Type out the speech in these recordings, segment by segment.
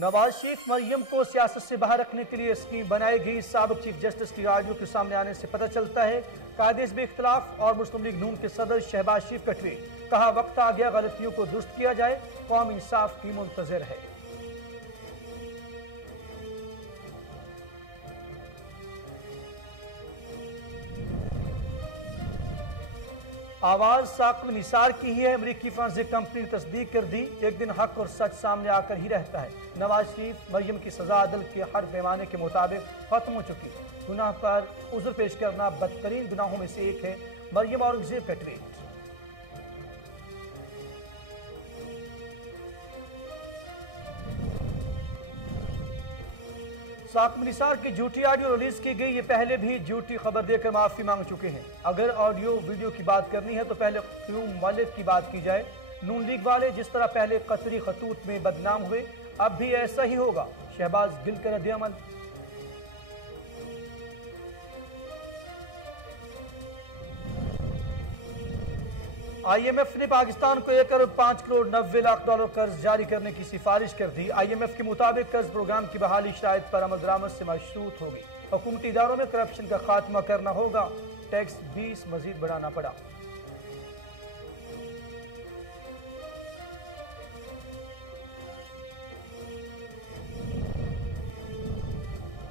नवाज शरीफ मरियम को सियासत से बाहर रखने के लिए स्कीम बनाई गई। साबिक चीफ जस्टिस की ऑडियो के सामने आने से पता चलता है कायदे में इख्तलाफ और मुस्लिम लीग नून के सदर शहबाज शरीफ का ट्वीट। कहा वक्त आ गया गलतियों को दुरुस्त किया जाए, कौम इंसाफ की मुंतजर है। आवाज साकिब निसार की ही है। अमरीकी फोरेंसिक कंपनी ने तस्दीक कर दी। एक दिन हक और सच सामने आकर ही रहता है। नवाज शरीफ मरियम की सजा अदल के हर पैमाने के मुताबिक खत्म हो चुकी। गुनाह पर उज़्र पेश करना बदतरीन गुनाहों में से एक है। मरियम औरंगजेब का ट्वीट। साकिब निसार की झूठी ऑडियो रिलीज की गई। ये पहले भी झूठी खबर देकर माफी मांग चुके हैं। अगर ऑडियो वीडियो की बात करनी है तो पहले क़याम मलिक की बात की जाए। नून लीग वाले जिस तरह पहले कतरी खतूत में बदनाम हुए, अब भी ऐसा ही होगा। शहबाज गिल का रद्द-ए-अमल। IMF ने पाकिस्तान को 1 अरब 5 करोड़ 90 लाख डॉलर कर्ज जारी करने की सिफारिश कर दी। IMF के मुताबिक कर्ज प्रोग्राम की बहाली शराइत पर अमल दरामद से मशरूत होगी। हुकूमती इदारों में करप्शन का खात्मा करना होगा। टैक्स 20 मजीद बढ़ाना पड़ा।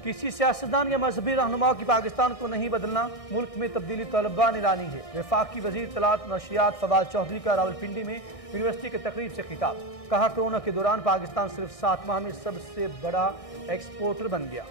किसी सियासतदान या मजहबी रहनुमा की पाकिस्तान को नहीं बदलना। मुल्क में तब्दीली तलबा ने लानी है। वफाकी वजीर तलात नशियात फवाद चौधरी का रावलपिंडी में यूनिवर्सिटी के तकरीब से खिताब। कहा कोरोना के दौरान पाकिस्तान सिर्फ 7 माह में सबसे बड़ा एक्सपोर्टर बन गया।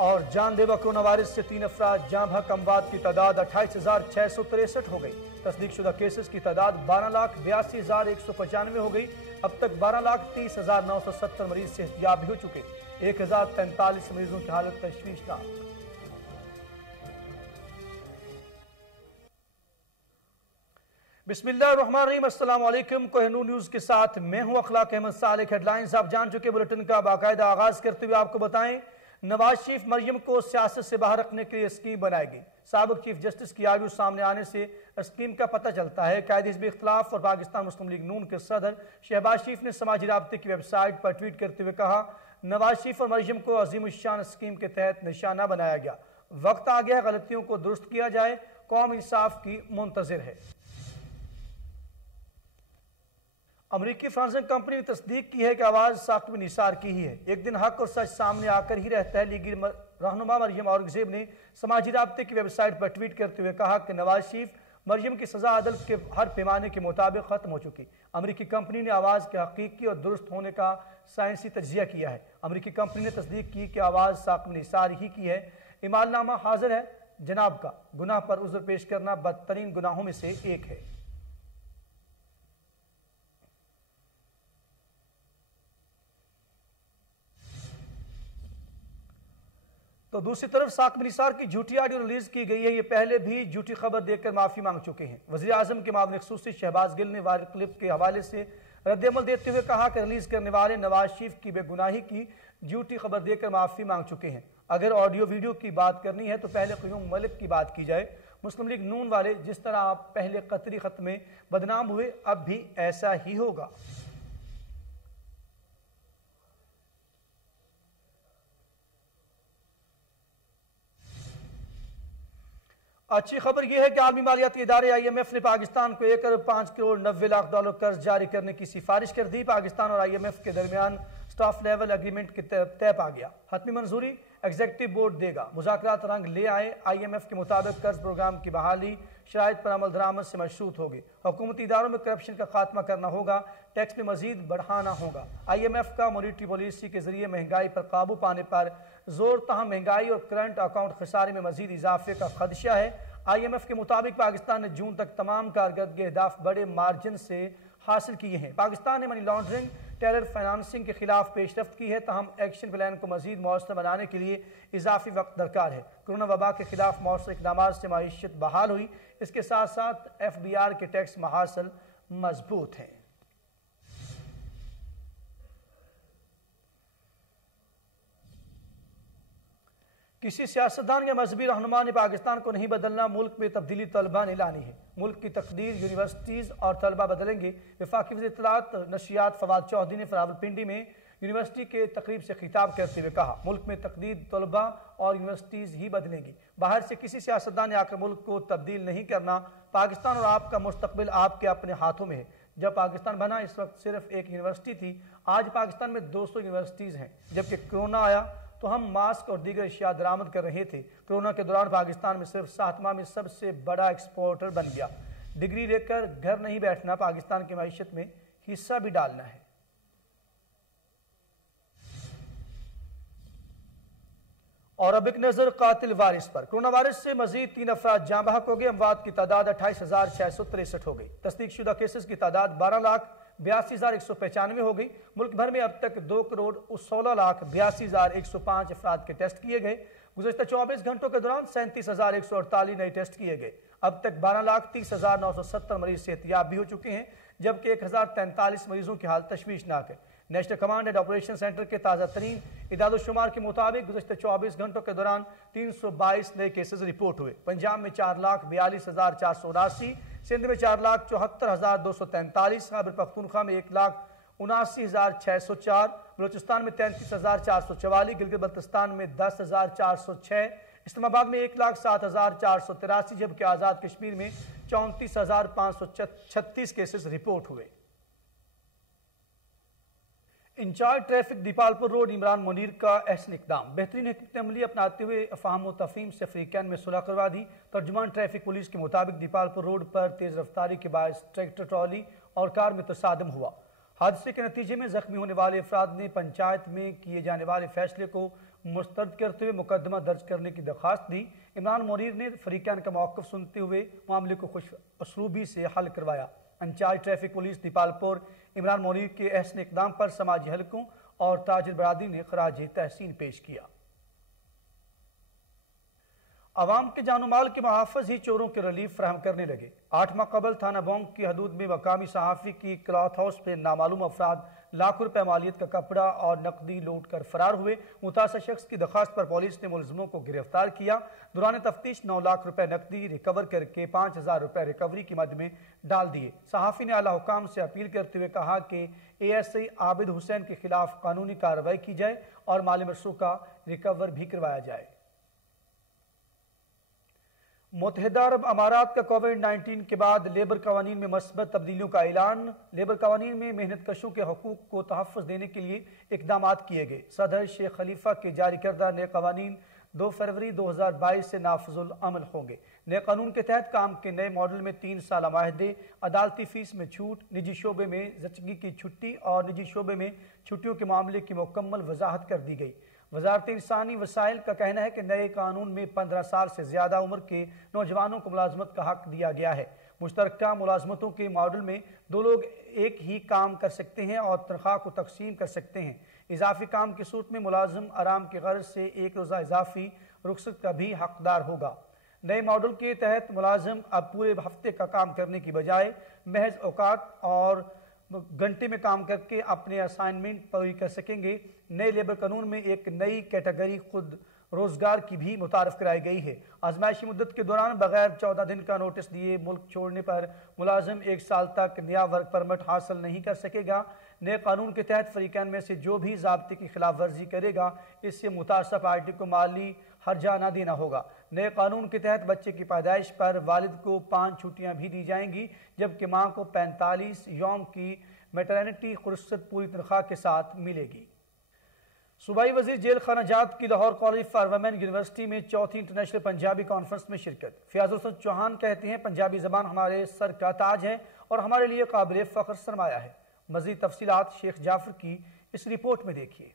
और जानलेवा कोरोना वायरस से 3 अफराद जाँ बहक। अमवात की तादाद 28,663 हो गई। तस्दीकशुदा केसेस की तादाद 12,82,195 हो गई। अब तक 12,30,970 मरीज सेहतयाब हो चुके। 1,043 मरीजों की हालत तशवीशनाक। बिस्मिल्लाहिर्रहमानिर्रहीम। अस्सलाम वालेकुम। कोहिनूर न्यूज के साथ मैं हूं अखलाक अहमद सालिक। हेडलाइंस आप जान चुके। बुलेटिन का बाकायदा आगाज करते हुए आपको बताएं, नवाज शरीफ मरियम को सियासत से बाहर रखने के लिए स्कीम बनाएगी। साबिक चीफ जस्टिस की ऑडियो सामने आने से स्कीम का पता चलता है। कायदे में इख्तलाफ और पाकिस्तान मुस्लिम लीग नून के सदर शहबाज शरीफ ने समाजी राब्ते की वेबसाइट पर ट्वीट करते हुए कहा, नवाज शरीफ और मरियम को अजीमुश्शान स्कीम के तहत निशाना बनाया गया। वक्त आ गया गलतियों को दुरुस्त किया जाए, कौम इंसाफ की मुंतजिर है। अमरीकी फोरेंसिक कंपनी ने तस्दीक की है कि आवाज साकिब निसार की ही है। एक दिन हक और सच सामने आकर ही रहता है। लीगी रहनुमा मरियम औरंगजेब ने समाजी राब्ते की वेबसाइट पर ट्वीट करते हुए कहा कि नवाज शरीफ मरियम की सजा अदल के हर पैमाने के मुताबिक खत्म हो चुकी। अमरीकी कंपनी ने आवाज के हकीकी और दुरुस्त होने का साइंसी तज्जिया किया है। अमरीकी कंपनी ने तस्दीक की कि आवाज साकिब निसार ही की है। इमालनामा हाजिर है जनाब का। गुनाह पर उज़्र पेश करना बदतरीन गुनाहों में से एक है। तो दूसरी तरफ साकिब निसार की झूठी ऑडियो रिलीज की गई है। ये पहले भी झूठी खबर देकर माफी मांग चुके हैं। वजीर आजम के मामले खसूसी शहबाज गिल ने वायरल क्लिप के हवाले से रद्द-ए-अमल देते हुए कहा कि रिलीज करने वाले नवाज शरीफ की बेगुनाही की झूठी खबर देकर माफी मांग चुके हैं। अगर ऑडियो वीडियो की बात करनी है तो पहले क़याम मलिक की बात की जाए। मुस्लिम लीग नून वाले जिस तरह आप पहले कतरी खत में बदनाम हुए, अब भी ऐसा ही होगा। अच्छी खबर यह है कि आलमी मालियाती इदारे IMF ने पाकिस्तान को 1 अरब 5 करोड़ 90 लाख डॉलर कर्ज जारी करने की सिफारिश कर दी। पाकिस्तान और IMF के दरमियान स्टाफ लेवल एग्रीमेंट के तय पा गया। हतमी मंजूरी एग्जीक्यूटिव बोर्ड देगा। मुज़ाकरात रंग ले आए। IMF के मुताबिक कर्ज प्रोग्राम की बहाली शराइत पर अमल दरामद से मशरूत होगी। हुकूमती इदारों में करप्शन का खात्मा करना होगा। टैक्स में मजीद बढ़ाना होगा। IMF का मॉनिटरी पॉलिसी के जरिए महंगाई पर काबू पाने पर जोर, तहम महंगाई और करंट अकाउंट खसारे में मजीद इजाफे का खदशा है। IMF के मुताबिक पाकिस्तान ने जून तक तमाम कारकर्दगी अहदाफ बड़े मार्जिन से हासिल किए हैं। पाकिस्तान ने मनी लॉन्ड्रिंग, टेरर फाइनेंसिंग के खिलाफ पेशरफ्त की है। तहम एक्शन प्लान को मजीद मौसर बनाने के लिए इजाफी वक्त दरकार है। कोरोना वबा के खिलाफ मौसर इकदाम से माईशत बहाल हुई। इसके साथ साथ FBR के टैक्स महासल मजबूत हैं। किसी सियासतदान या मजहबी रहनुमा ने पाकिस्तान को नहीं बदलना, मुल्क में तब्दीली तलबा ने लानी है। मुल्क की तकदीर यूनिवर्सिटीज़ और तलबा बदलेंगे। वफाकी वज़ीर इत्तलात नशियात फवाद चौधरी ने रावलपिंडी में यूनिवर्सिटी के तकरीब से खिताब करते हुए कहा, मुल्क में तकदीर तलबा और यूनिवर्सिटीज़ ही बदलेंगी। बाहर से किसी सियासतदान ने आकर मुल्क को तब्दील नहीं करना। पाकिस्तान और आपका मुस्तकबिल आपके अपने हाथों में है। जब पाकिस्तान बना इस वक्त सिर्फ एक यूनिवर्सिटी थी, आज पाकिस्तान में 200 यूनिवर्सिटीज़ हैं। जबकि कोरोना आया तो हम मास्क और दीगर अशिया दरामद कर रहे थे। कोरोना के दौरान पाकिस्तान में सिर्फ 7 माह में सबसे बड़ा एक्सपोर्टर बन गया। डिग्री लेकर घर नहीं बैठना, पाकिस्तान की मईशत में हिस्सा भी डालना है। और अब एक नजर कातिल वारिस पर। कोरोना वायरस से मजीद 3 अफराद जाँ बहक हो गए। अमवात की तादाद 28,663 हो गई। तस्दीक शुदा केसेस की तादाद 12,82,195 हो गई। मुल्क भर में अब तक 2,16,82,105 अफराद के टेस्ट किए गए। गुज़श्ता 24 घंटों के दौरान 37,148 नए टेस्ट किए गए। अब तक 12,30,970 मरीज सेहतियाब भी हो चुके हैं, जबकि 1,043 मरीजों की हालत तशवीशनाक है। National command and operation centre के ताज़ा तरीन इदाद-ओ-शुमार के मुताबिक गुज़श्ता 24 घंटों के दौरान 322 नए केसेस रिपोर्ट हुए। पंजाब में 4,42,479, सिंध में 4,74,243, खैबर पख्तूनख्वा में 1,79,604, बलूचिस्तान में 33,444, गिलगित बल्तिस्तान में 10,406, इस्लामाबाद में 1,07,483, जबकि आज़ाद कश्मीर में 34,536 केसेस रिपोर्ट हुए। Incharge traffic Dipalpur road Imran Munir का अहसन इकदाम। बेहतरीन हिकमत अमली अपनाते हुए अफाहम व तफहीम से अफ्रीकन में सुलह करवा दी। तर्जुमान ट्रैफिक पुलिस के मुताबिक दीपालपुर रोड पर तेज रफ्तारी के बायस ट्रैक्टर ट्रॉली और कार में तसादम हुआ। हादसे के नतीजे में जख्मी होने वाले अफराद ने पंचायत में किए जाने वाले फैसले को मुस्तरद करते हुए मुकदमा दर्ज करने की दरख्वास्त दी। इमरान मुनीर ने अफ्रीकन का मौक़िफ़ सुनते हुए मामले को खुश असलूबी से हल करवाया। Incharge traffic police Dipalpur Imran Munir के अहसन इकदाम पर समाजी हलकों और ताजिर बरादरी ने खराज तहसीन पेश किया। अवाम के जानो माल के मुहाफ़िज़ ही चोरों के रिलीफ फराहम करने लगे। 8 माह कबल थाना बोंग की हदूद में मकामी सहाफ़ी की क्लॉथ हाउस पर नामालूम अफराद लाखों रुपए मालियत का कपड़ा और नकदी लूट कर फरार हुए। मुतासर शख्स की दरख्वास्त पर पुलिस ने मुलज़िमों को गिरफ्तार किया। दौरान तफ्तीश 9 लाख रुपए नकदी रिकवर करके 5,000 रुपए रिकवरी की मद में डाल दिए। सहाफ़ी ने आला हुकाम से अपील करते हुए कहा कि ASI आबिद हुसैन के खिलाफ कानूनी कार्रवाई की जाए और माली मरसूखा रिकवर भी करवाया जाए। मुत्तहिदा अरब अमारात का कोविड-19 के बाद लेबर कवानीन में मस्बत तब्दीलियों का ऐलान। लेबर कवानीन में मेहनत कशों के हकूक़ को तहफ़्फ़ुज़ देने के लिए इक़दाम किए गए। सदर शेख खलीफा के जारी करदा नए कवानीन 2 फरवरी 2022 से नाफिजुल अमल होंगे। नए कानून के तहत काम के नए मॉडल में 3 साल माहदे, अदालती फीस में छूट, निजी शोबे में जचगी की छुट्टी और निजी शोबे में छुट्टियों के मामले की मुकम्मल वजाहत कर दी गई। वजारत इंसानी वसाइल का कहना है कि नए कानून में 15 साल से ज्यादा उम्र के नौजवानों को मुलाजमत का हक दिया गया है। मुश्तरका मुलाजमतों के मॉडल में 2 लोग एक ही काम कर सकते हैं और तनख्वाह को तकसीम कर सकते हैं। इजाफी काम की सूरत में मुलाजिम आराम की गर्ज से 1 रोज़ा इजाफी रुख्सत का भी हकदार होगा। नए मॉडल के तहत मुलाजिम अब पूरे हफ्ते का काम करने की बजाय महज औकात और घंटे में काम करके अपने असाइनमेंट पूरी कर सकेंगे। नए लेबर कानून में एक नई कैटेगरी खुद रोजगार की भी मुतारफ कराई गई है। आजमाइशी मुद्दत के दौरान बगैर 14 दिन का नोटिस दिए मुल्क छोड़ने पर मुलाजिम 1 साल तक नया वर्क परमिट हासिल नहीं कर सकेगा। नए कानून के तहत फरीकैन में से जो भी ज़ाब्ते की खिलाफ वर्जी करेगा, इससे मुतासर पार्टी को माली हर्जा न देना होगा। नए कानून के तहत बच्चे की पैदाइश पर वालिद को 5 छुट्टियां भी दी जाएंगी, जबकि मां को 45 यौम की मैटरनिटी खुर्सत पूरी तनख्वाह के साथ मिलेगी। सूबाई वजीर जेल खाना जात की Lahore college for women university में 4थी इंटरनेशनल पंजाबी कॉन्फ्रेंस में शिरकत। फयाजुल हसन चौहान कहते हैं, पंजाबी जबान हमारे सर का ताज है और हमारे लिए काबिल फख्र सरमाया है। मजीद तफसीलात शेख जाफर की इस रिपोर्ट में देखिए।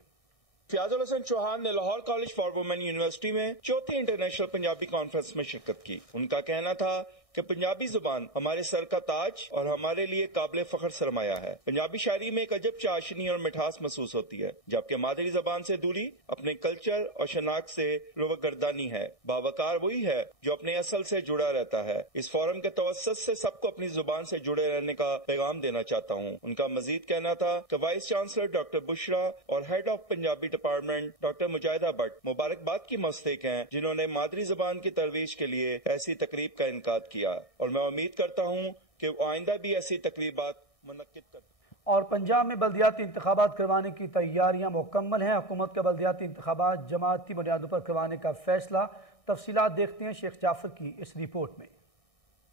फयाजुल हसन चौहान ने Lahore college for women university में 4थी इंटरनेशनल पंजाबी कॉन्फ्रेंस में शिरकत की। उनका कहना था कि पंजाबी जुबान हमारे सर का ताज और हमारे लिए काबिल फख्र सरमाया है। पंजाबी शायरी में एक अजब चाशनी और मिठास महसूस होती है, जबकि मादरी जबान से दूरी अपने कल्चर और शनाख्त से रुवगर्दानी है। बावकार वही है जो अपने असल से जुड़ा रहता है। इस फोरम के तवस्सुत से सबको अपनी जुबान से जुड़े रहने का पैगाम देना चाहता हूँ। उनका मजीद कहना था कि वाइस चांसलर डॉक्टर बुशरा और head of Punjabi department doctor Mujahida Bhatt मुबारकबाद की मुस्तहिक हैं, जिन्होंने मादरी जबान की तरवीज के लिए ऐसी तकरीब का इनकाद किया, और मैं उम्मीद करता हूँ कि आइंदा भी ऐसी तकरीबात मुनक्किद कर। और पंजाब में बल्दियाती इंतखाबात करवाने की तैयारियां मुकम्मल हैं। हुकूमत का बल्दियाती इंतखाबात जमाती बुनियादों पर करवाने का फैसला। तफसीलात देखते हैं शेख जाफर की इस रिपोर्ट में।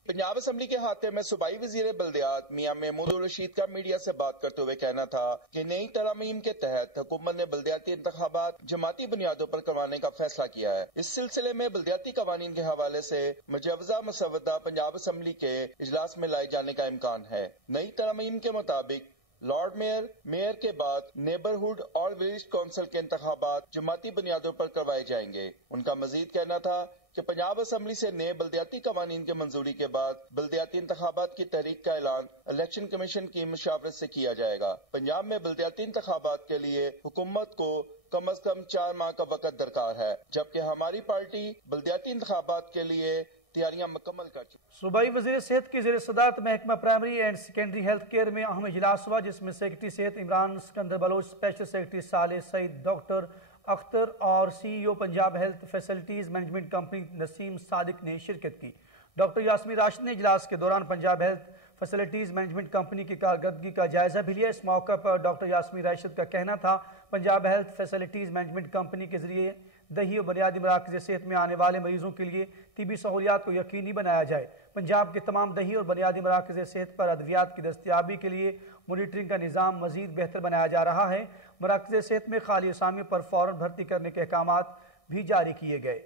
पंजाब असम्बली के हाथे में सूबाई वजीर बल्दियात मियां महमूद रशीद का मीडिया से बात करते हुए कहना था कि नई तरमीम के तहत हुकूमत ने बल्दियाती इंतखाबात जमाती बुनियादों पर करवाने का फैसला किया है। इस सिलसिले में बल्दियाती कवानीन के हवाले से मुजवजा मसवदा पंजाब असम्बली के इजलास में लाए जाने का इम्कान है। नई तरमीम के मुताबिक लॉर्ड मेयर, मेयर के बाद नेबरहुड और विलेज काउंसिल के इंतखाबात जमाती बुनियादों पर करवाए जाएंगे। उनका मजीद कहना था कि पंजाब असम्बली से नए बल्दियाती कवानीन की मंजूरी के बाद बल्दियाती इंतखाबात की तहरीक का ऐलान इलेक्शन कमीशन की मुशावरत से किया जाएगा। पंजाब में बल्दियाती इंतखाबात के लिए हुकूमत को कम अज कम 4 माह का वक्त दरकार है, जबकि हमारी पार्टी बल्दियाती इंतखाबात के लिए तैयारियां मुकम्मल कर चुकी। सूबाई वज़ीर सेहत की ज़ेर सदारत महकमा primary and secondary health care में अहम इजलास हुआ, जिसमें सेक्रेटरी सेहत Imran Sikandar Baloch, special secretary Saleh Saeed, doctor Akhtar और CEO Punjab health facilities management company Naseem Sadiq ने शिरकत की। डॉक्टर यास्मीन राशिद ने इजलास के दौरान Punjab health facilities management company की कारकर्दगी का जायजा भी लिया। इस मौका पर डॉक्टर यास्मीन राशिद का कहना था, Punjab health facilities management company के जरिए दही और बुनियादी मराकज़ सेहत में आने वाले मरीजों के लिए तिबी सहूलियात को यकीनी बनाया जाए। पंजाब के तमाम दही और बुनियादी मराकज़ सेहत पर अद्वियात की दस्तियाबी के लिए मॉनिटरिंग का निज़ाम मज़ीद बेहतर बनाया जा रहा है। मराकज़ सेहत में खाली असामियों पर फ़ौरन भर्ती करने के अहकामात भी जारी किए गए।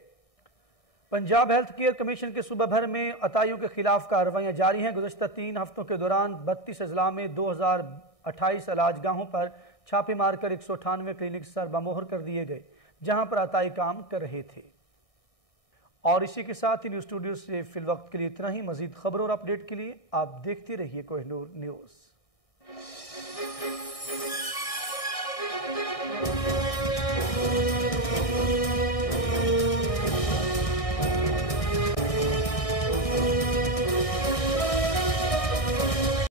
पंजाब हेल्थ केयर कमीशन के सूबा भर में अताइयों के खिलाफ कार्रवाइयाँ जारी हैं। गुज़श्ता 3 हफ्तों के दौरान 32 अजला में 2028 इलाजगाहों पर छापे मारकर 198 क्लिनिक सरबमोहर कर दिए गए, जहां पर अताई काम कर रहे थे। और इसी के साथ ही न्यूज़ स्टूडियो से फिल वक्त के लिए इतना ही। मजीद खबरों और अपडेट के लिए आप देखते रहिए कोहिनूर न्यूज़।